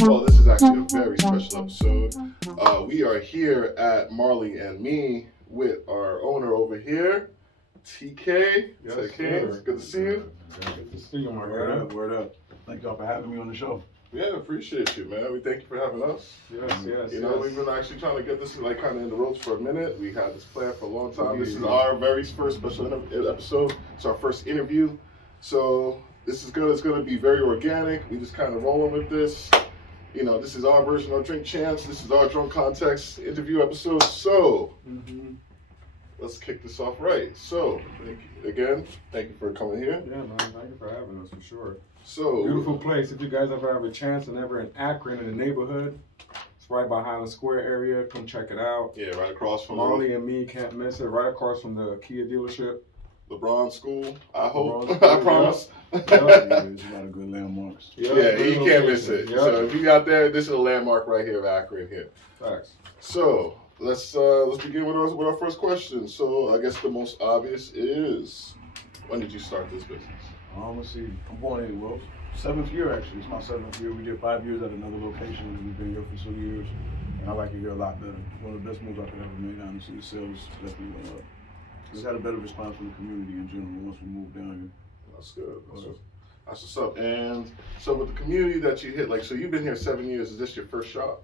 Well, this is actually a very special episode. We are here at Marley and Me with our owner over here, TK. Yes, TK, sir. it's good to see you. Good to see you, my Word guy. up, word up. Thank y'all for having me on the show. Yeah, appreciate you, man. We thank you for having us. Yes. You know, we've been actually trying to get this like kind of in the ropes for a minute. We had this plan for a long time. This is our very first special episode. It's our first interview. So this is good. It's going to be very organic. We just kind of rolling with this. You know, this is our version of Drink Chance. This is our Drunk Context interview episode. So let's kick this off right. So again, thank you for coming here. Yeah, man. Thank you for having us, for sure. So Beautiful place. If you guys ever have a chance and ever in Akron in the neighborhood, it's right by Highland Square area. Come check it out. Yeah, right across from Marley and Me, can't miss it. Right across from the Kia dealership. LeBron School. I hope. LeBron School, I promise. There's a lot of good landmarks. Yeah, you can't miss it. Yeah. So if you out there, this is a landmark right here of Akron here. Facts. So let's begin with our first question. So I guess the most obvious is, when did you start this business? Let's see. I'm born in, well, 7th year actually. It's my 7th year. We did 5 years at another location, and we've been here for 2 years. And I like it here a lot better. One of the best moves I could ever make, honestly. The sales definitely went up. Just had a better response from the community in general once we moved down here. That's good. That's what's up. And so with the community that you hit, like, so you've been here 7 years. Is this your first shop?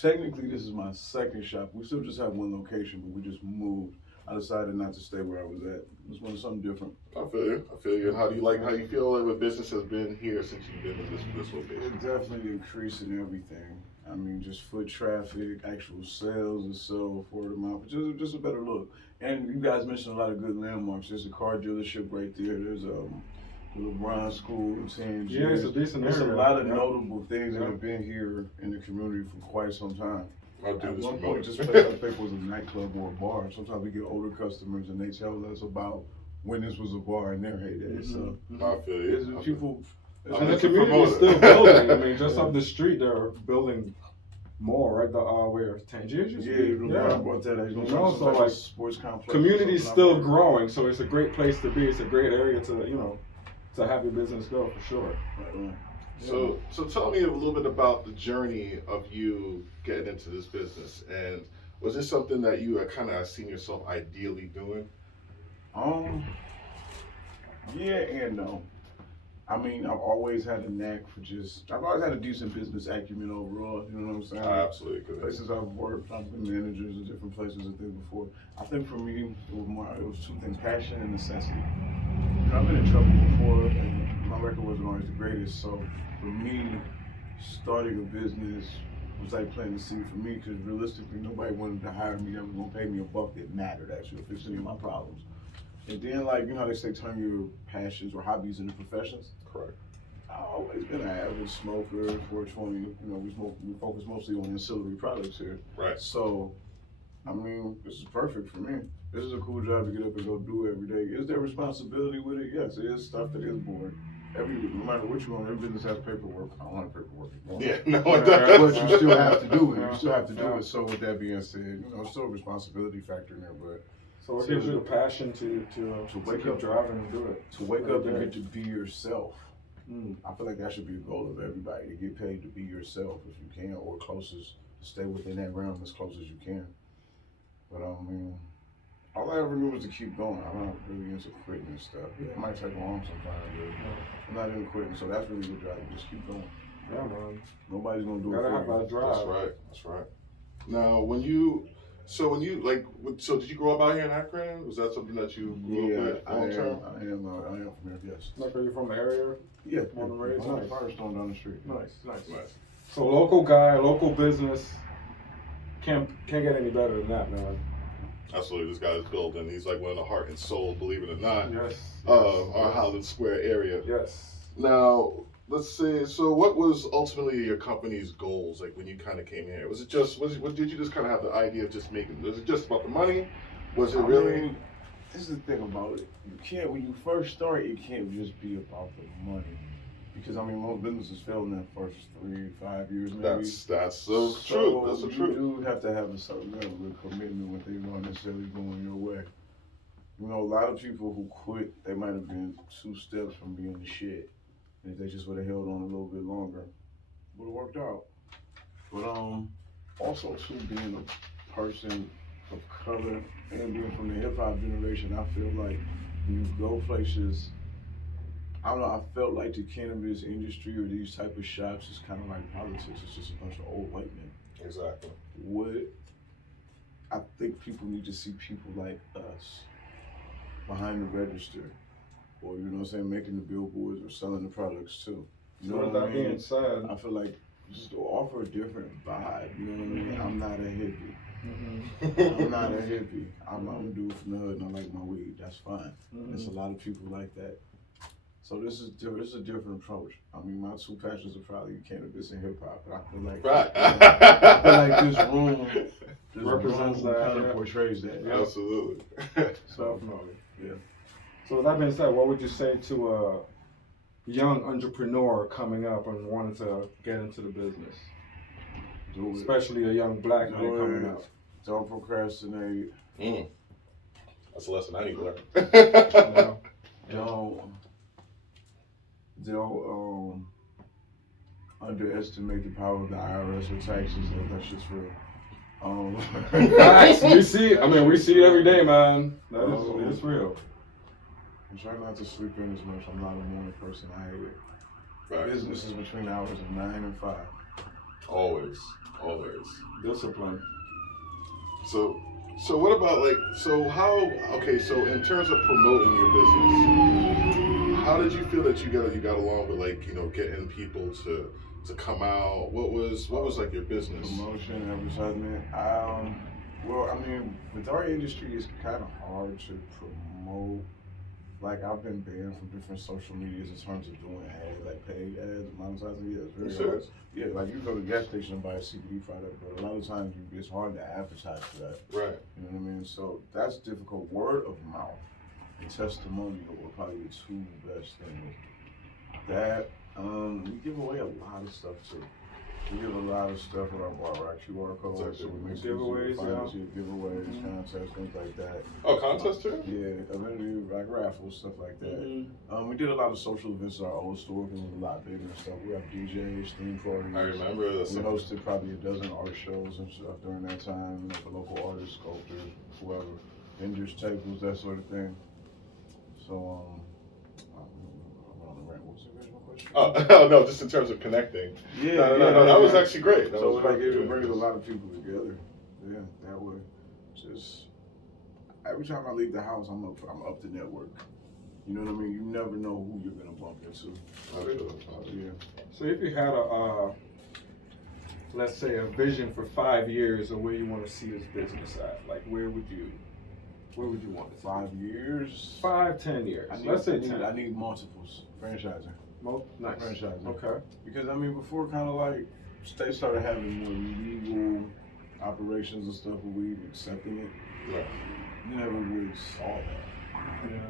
Technically, this is my second shop. We still just have one location, but we just moved. I decided not to stay where I was at. Just wanted something different. I feel you. And how you feel like what business has been here since you've been in this location? It's definitely increasing everything. I mean, just foot traffic, actual sales and so word of mouth. Just a better look. And you guys mentioned a lot of good landmarks. There's a car dealership right there. There's the LeBron School in San Yeah, it's a decent There's area. a lot of notable things that have been here in the community for quite some time. I'll do At this one for point, both. this place I think was a nightclub or a bar. Sometimes we get older customers and they tell us about when this was a bar in their heyday. So I feel you. people. And the It's a community is promoter. still building. I mean, just up the street, they're building more, right? Where Tangiers used to be? LeBron brought that. He's You gonna know, try so, some like, sports complex. Community's or something still out there. growing, so it's a great place to be. It's a great area to, to have your business go, for sure. Right. So tell me a little bit about the journey of you getting into this business, and was this something that you had kind of seen yourself ideally doing? Yeah and no. I mean, I've always had a knack for I've always had a decent business acumen overall, you know what I'm saying? Absolutely. Places I've worked, I've been managers of different places and things before. I think for me, it was two things, passion and necessity. I've been in trouble before, and my record wasn't always the greatest, so for me, starting a business was like planting the seed for me, because realistically, nobody wanted to hire me that was gonna pay me a buck that mattered, actually, to fix any of my problems. And then, like, you know how they say turn your passions or hobbies into professions? Correct. I've always been an avid smoker, 420, we focus mostly on ancillary products here. Right. So, I mean, this is perfect for me. This is a cool job to get up and go do every day. Is there responsibility with it? Yes, it is stuff that is boring. no matter what you want, every business has paperwork. I don't have paperwork. Yeah, no, it But does. you still have to do it. Yeah. You still have to do Yeah. it. So with that being said, still a responsibility factor in there, but So it gives you the passion to wake keep up, driving and do it. to wake up and get to be yourself. Mm. I feel like that should be the goal of everybody, to get paid to be yourself if you can, or closest, stay within that realm as close as you can. But I mean, all I ever knew was to keep going. I'm not really into quitting and stuff. It might take long sometimes, but I'm not into quitting, so that's really the drive. Just keep going. Yeah, man. Nobody's gonna do it Gotta for have you. that drive. That's right. That's right. Now, so did you grow up out here in Akron? Was that something that you grew up with long term? I am from here, yes. Like, are you from the area? Yeah, Born and raised? I'm Nice. Firestone down the street. Nice. Nice. So local guy, local business, can't get any better than that, man. Absolutely, this guy is built, and he's like one of the heart and soul, believe it or not, Yes. of our Highland Square area. Yes. Now, let's say, so what was ultimately your company's goals, like when you kind of came here? Did you just kind of have the idea of just making, was it just about the money? Was it really? I mean, this is the thing about it. You can't, when you first start, it can't just be about the money. Because I mean, most businesses fail in that first 3-5 years, maybe. That's so true. That's so true. You do have to have a certain level of commitment when things aren't necessarily going your way. A lot of people who quit, they might have been 2 steps from being the shit. And if they just would have held on a little bit longer, would have worked out. But also too, being a person of color and being from the hip hop generation, I feel like when you go places, I don't know, I felt like the cannabis industry or these type of shops is kind of like politics. It's just a bunch of old white men. Exactly. I think people need to see people like us behind the register, or making the billboards or selling the products too. So with that being said, I feel like just to offer a different vibe. You know what I mean? I'm not a hippie. mm-hmm. I'm not a hippie. I'm a dude from the hood and I like my weed. That's fine. Mm-hmm. There's a lot of people like that. So this is a different approach. I mean, my 2 passions are probably cannabis and hip hop, but I feel like I feel like this room represents that, kind yeah. of portrays that. Yeah. Absolutely. So Definitely. yeah. So with that being said, what would you say to a young entrepreneur coming up and wanting to get into the business? Do it. Especially a young black man Do coming it. up. Don't procrastinate. That's a lesson I need to learn. You know? Don't underestimate the power of the IRS or taxes. That's just real. Facts. We see it every day, man. That is it's real. I'm trying not to sleep in as much. I'm not a morning person. I hate it. Right. Business is between the hours of 9 and 5. Always. Discipline. So what about so in terms of promoting your business, how did you feel that you got along with getting people to come out? What was like your business? Promotion, advertisement. Well, I mean, with our industry, it's kind of hard to promote. Like, I've been banned from different social medias in terms of doing ads, like paid ads, monetizing. Yeah, it's very hard. Yeah, like you go to the gas station and buy a CBD product, but a lot of times it's hard to advertise for that. Right. You know what I mean? So that's difficult. Word of mouth and testimonial were probably the 2 best things. That, we give away a lot of stuff too. We give a lot of stuff around our QR codes, so we make giveaways, giveaways, contests, things like that. Oh, contests too? Yeah, eventually like raffles, stuff like that. Mm-hmm. We did a lot of social events at our old store because it was a lot bigger and stuff. We have DJs, theme parties. I remember We that. hosted probably a dozen art shows and stuff during that time, for local artists, sculptors, whoever, vendors, tables, that sort of thing. So, I'm on the rant. What was the original question? Oh no, just in terms of connecting. Yeah, No, that was actually great. That So was like very it good. brings a lot of people together. Yeah, that way. Just every time I leave the house, I'm up to network. You know what I mean? You never know who you're gonna bump into. Yeah. So if you had let's say a vision for 5 years of where you want to see this business at, like where would you want it? 5 years. 5-10 years. Let's say 10. I need multiples. Franchising. Nice. Franchising. Okay. Because I mean, before kind of like states started having more legal operations and stuff, where we accepting it. Right. You never really saw that.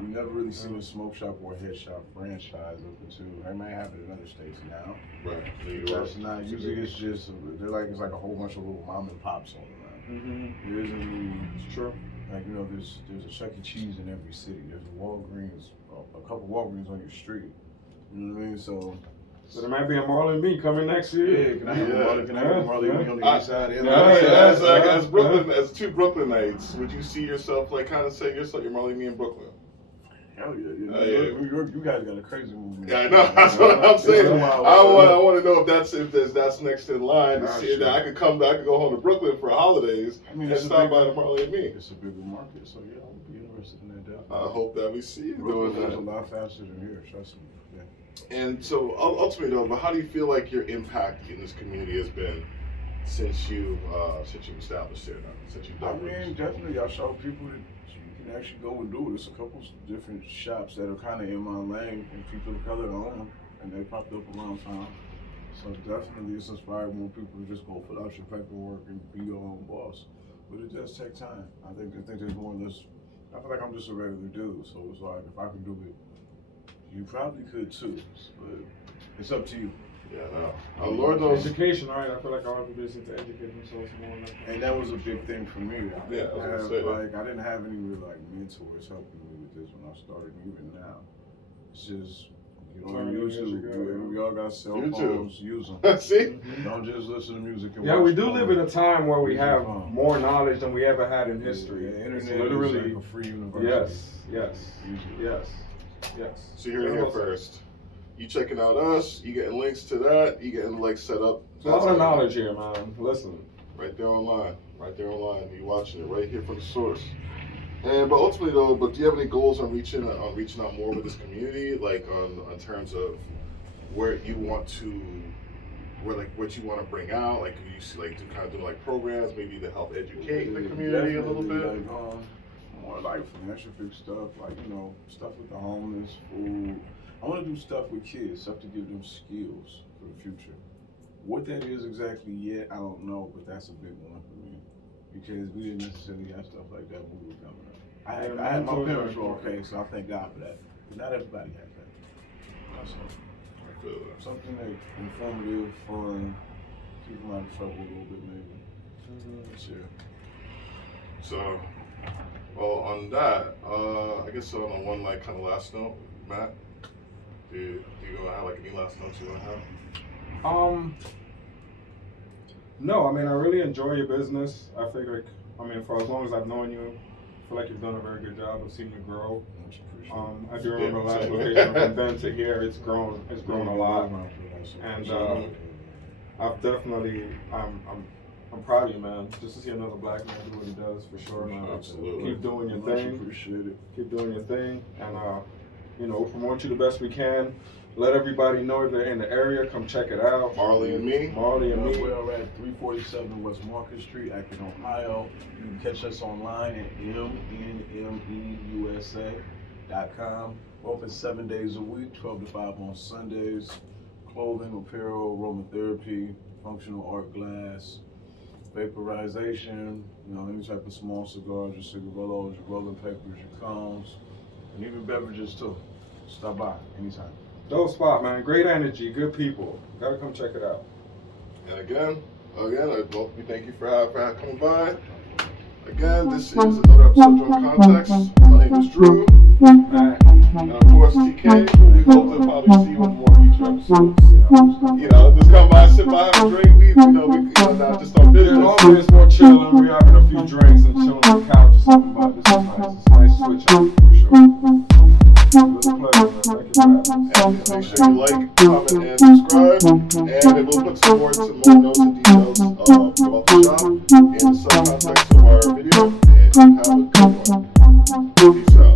You never really seen a smoke shop or a head shop franchise open too. They might have it in other states now. Right. New York. That's not usually. It's just it's like a whole bunch of little mom and pops all around. There isn't. It's true. Like there's a Chuck E. Cheese in every city. There's a Walgreens, a couple Walgreens on your street. You know what I mean? So there might be a Marley and me coming next year. yeah, can I have a Marley on the east side? As Brooklyn, as two Brooklynites, would you see yourself like kind of say yourself, you're Marley and me in Brooklyn? Hell yeah. You guys got a crazy movie. Yeah, I know. That's what I'm saying. I want to know if that's next in line to see that I could go home to Brooklyn for holidays and stop by the Marley and me. It's a bigger market, so yeah, I would be interested in that. Definitely. I hope that we see you doing that. It's a lot faster than here, trust me. Yeah. And so ultimately though, but how do you feel like your impact in this community has been since you've established here now, since you've done I mean, definitely, I show people that you can actually go and do it. There's a couple different shops that are kind of in my lane and people of color own them, and they popped up around town. So definitely it's inspired more people to just go fill out your paperwork and be your own boss. But it does take time. I think there's more or less, I feel like I'm just a regular dude, so it's like if I can do it, you probably could too, but it's up to you. Yeah, no. Lord knows. Education, right? I feel like all people just need to educate themselves more. And that was a big thing for me. Yeah, I didn't have any real mentors helping me with this when I started. Even now, it's just on YouTube. We all got cell phones. Use them. See? Don't just listen to music. And yeah, we do live in a time where we have more knowledge than we ever had in history. The internet it's literally is like a free university. Yes. So you're here first. You checking out us, you getting links to that, you getting like set up. A lot of knowledge here, man. Listen. Right there online. You watching it right here from the source. But ultimately though, do you have any goals on reaching out more with this community, like on terms of where you want to, what you want to bring out, like you see, like do like programs maybe to help educate the community a little bit. Like, more like philanthropic stuff, like stuff with the homeless, food. I want to do stuff with kids, stuff to give them skills for the future. What that is exactly yet, I don't know, but that's a big one for me. Because we didn't necessarily have stuff like that when we were coming up. I had my parents were okay, so I thank God for that. But not everybody has that. That's all. I feel that. Something like informative, fun, keep them out of trouble a little bit maybe. Sure. So, well, on that, I guess on one like kind of last note, Matt. Do you have like any last notes you want to have? No, I mean, I really enjoy your business. I feel like, for as long as I've known you, I feel like you've done a very good job of seeing you grow. I do remember last location from then to here, it's grown a lot. And I've definitely, I'm proud of you, man. Just to see another black man do what he does, for sure, man. Absolutely. Keep doing your thing. Appreciate it. Keep doing your thing, and promote you the best we can. Let everybody know if they're in the area, come check it out. Marley and me. We're at 347 West Market Street, Akron, Ohio. You can catch us online at mnmeusa.com. We're open 7 days a week, 12 to 5 on Sundays. Clothing, apparel, aromatherapy, functional art glass, vaporization, any type of small cigars, your cigarillos, your rolling papers, your cones, and even beverages too. Stop by anytime. Dope spot, man. Great energy, good people. Gotta come check it out. And again, we thank you for coming by. Again, this is another episode of Drunk Context. My name is Drew. And of course, TK. We hope to probably see you on more future episodes. Just come by, sit by, have a drink. We not just on business. Normally it's more chilling. We're having a few drinks and chilling on the couch or something, but this is nice. It's a nice switch up, for sure. It was a pleasure, man. Thank you for having me. And make sure you like, comment, and subscribe. And it will put some more notes and details about the shop in the subcontext of our video. And have a good one. Peace out.